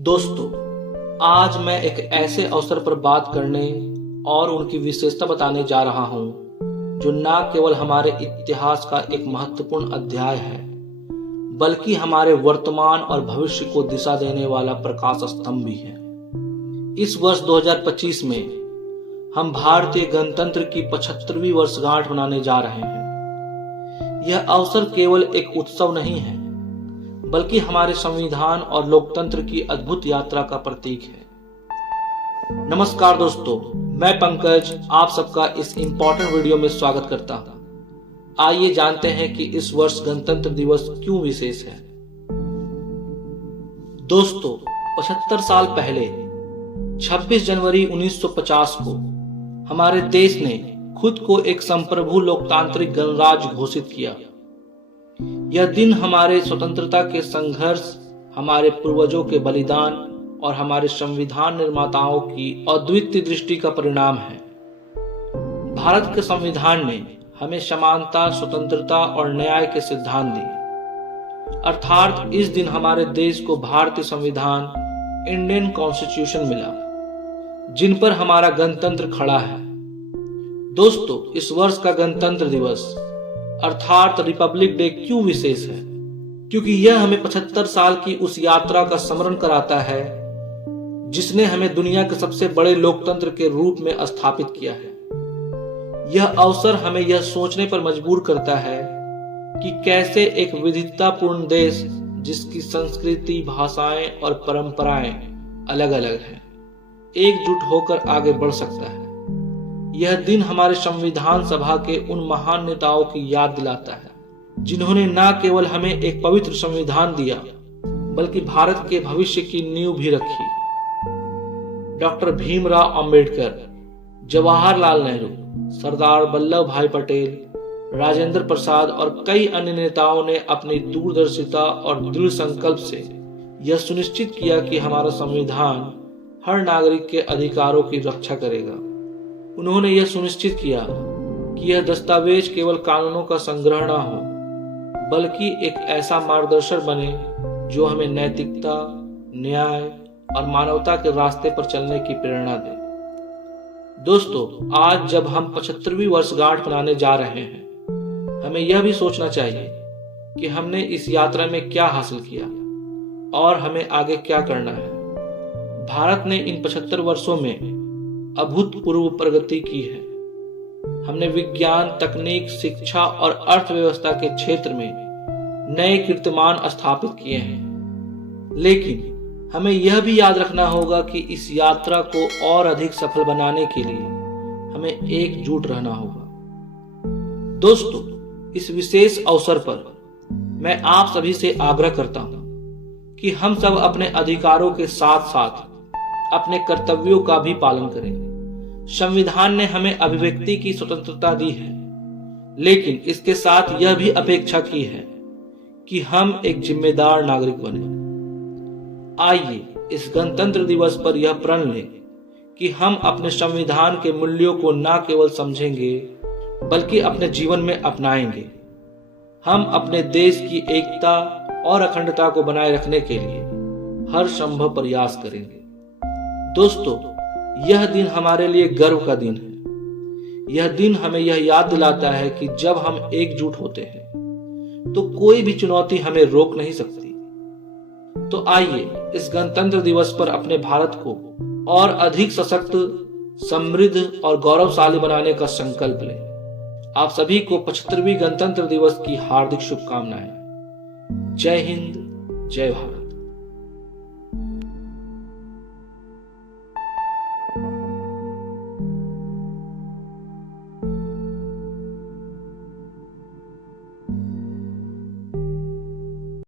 दोस्तों, आज मैं एक ऐसे अवसर पर बात करने और उनकी विशेषता बताने जा रहा हूं जो न केवल हमारे इतिहास का एक महत्वपूर्ण अध्याय है, बल्कि हमारे वर्तमान और भविष्य को दिशा देने वाला प्रकाश स्तंभ भी है। इस वर्ष 2025 में हम भारतीय गणतंत्र की 75वीं वर्षगांठ मनाने जा रहे हैं। यह अवसर केवल एक उत्सव नहीं है, बल्कि हमारे संविधान और लोकतंत्र की अद्भुत यात्रा का प्रतीक है। नमस्कार दोस्तों, मैं पंकज आप सबका इस इंपॉर्टेंट वीडियो में स्वागत करता हूं। आइए जानते हैं कि इस वर्ष गणतंत्र दिवस क्यों विशेष है। दोस्तों, 75 साल पहले 26 जनवरी 1950 को हमारे देश ने खुद को एक संप्रभु लोकतांत्रिक गणराज्य घोषित किया। यह दिन हमारे स्वतंत्रता के संघर्ष, हमारे पूर्वजों के बलिदान और हमारे संविधान निर्माताओं की अद्वितीय दृष्टि का परिणाम है। भारत के संविधान ने हमें समानता, स्वतंत्रता और न्याय के सिद्धांत दिए। अर्थात इस दिन हमारे देश को भारतीय संविधान, इंडियन कॉन्स्टिट्यूशन मिला, जिन पर हमारा गणतंत्र खड़ा है। दोस्तों, इस वर्ष का गणतंत्र दिवस अर्थात रिपब्लिक डे क्यों विशेष है? क्योंकि यह हमें 75 साल की उस यात्रा का स्मरण कराता है जिसने हमें दुनिया के सबसे बड़े लोकतंत्र के रूप में स्थापित किया है। यह अवसर हमें यह सोचने पर मजबूर करता है कि कैसे एक विविधतापूर्ण देश, जिसकी संस्कृति, भाषाएं और परंपराएं अलग अलग हैं, एकजुट होकर आगे बढ़ सकता है। यह दिन हमारे संविधान सभा के उन महान नेताओं की याद दिलाता है जिन्होंने न केवल हमें एक पवित्र संविधान दिया, बल्कि भारत के भविष्य की नींव भी रखी। डॉक्टर भीमराव अंबेडकर, जवाहरलाल नेहरू, सरदार वल्लभ भाई पटेल, राजेंद्र प्रसाद और कई अन्य नेताओं ने अपनी दूरदर्शिता और दृढ़ संकल्प से यह सुनिश्चित किया कि हमारा संविधान हर नागरिक के अधिकारों की रक्षा करेगा। उन्होंने यह सुनिश्चित किया कि यह दस्तावेज केवल कानूनों का संग्रह न हो, बल्कि एक ऐसा मार्गदर्शक बने जो हमें नैतिकता, न्याय और मानवता के रास्ते पर चलने की प्रेरणा दे। दोस्तों, आज जब हम 75वीं वर्षगांठ मनाने जा रहे हैं, हमें यह भी सोचना चाहिए कि हमने इस यात्रा में क्या हासिल किया और हमें आगे क्या करना है। भारत ने इन 75 वर्षों में अभूतपूर्व प्रगति की है। हमने विज्ञान, तकनीक, शिक्षा और अर्थव्यवस्था के क्षेत्र में नए कीर्तिमान स्थापित किए हैं। लेकिन हमें यह भी याद रखना होगा कि इस यात्रा को और अधिक सफल बनाने के लिए हमें एकजुट रहना होगा। दोस्तों, इस विशेष अवसर पर मैं आप सभी से आग्रह करता हूं कि हम सब अपने अधिकारों के साथ साथ अपने कर्तव्यों का भी पालन करें। संविधान ने हमें अभिव्यक्ति की स्वतंत्रता दी है, लेकिन इसके साथ यह भी अपेक्षा की है कि हम एक जिम्मेदार नागरिक बने। आइए इस गणतंत्र दिवस पर यह प्रण लें कि हम अपने संविधान के मूल्यों को न केवल समझेंगे, बल्कि अपने जीवन में अपनाएंगे। हम अपने देश की एकता और अखंडता को बनाए रखने के लिए हर संभव प्रयास करेंगे। दोस्तों, यह दिन हमारे लिए गर्व का दिन है। यह दिन हमें यह याद दिलाता है कि जब हम एकजुट होते हैं तो कोई भी चुनौती हमें रोक नहीं सकती। तो आइए इस गणतंत्र दिवस पर अपने भारत को और अधिक सशक्त, समृद्ध और गौरवशाली बनाने का संकल्प लें। आप सभी को 75वीं गणतंत्र दिवस की हार्दिक शुभकामनाएं। जय हिंद, जय भारत।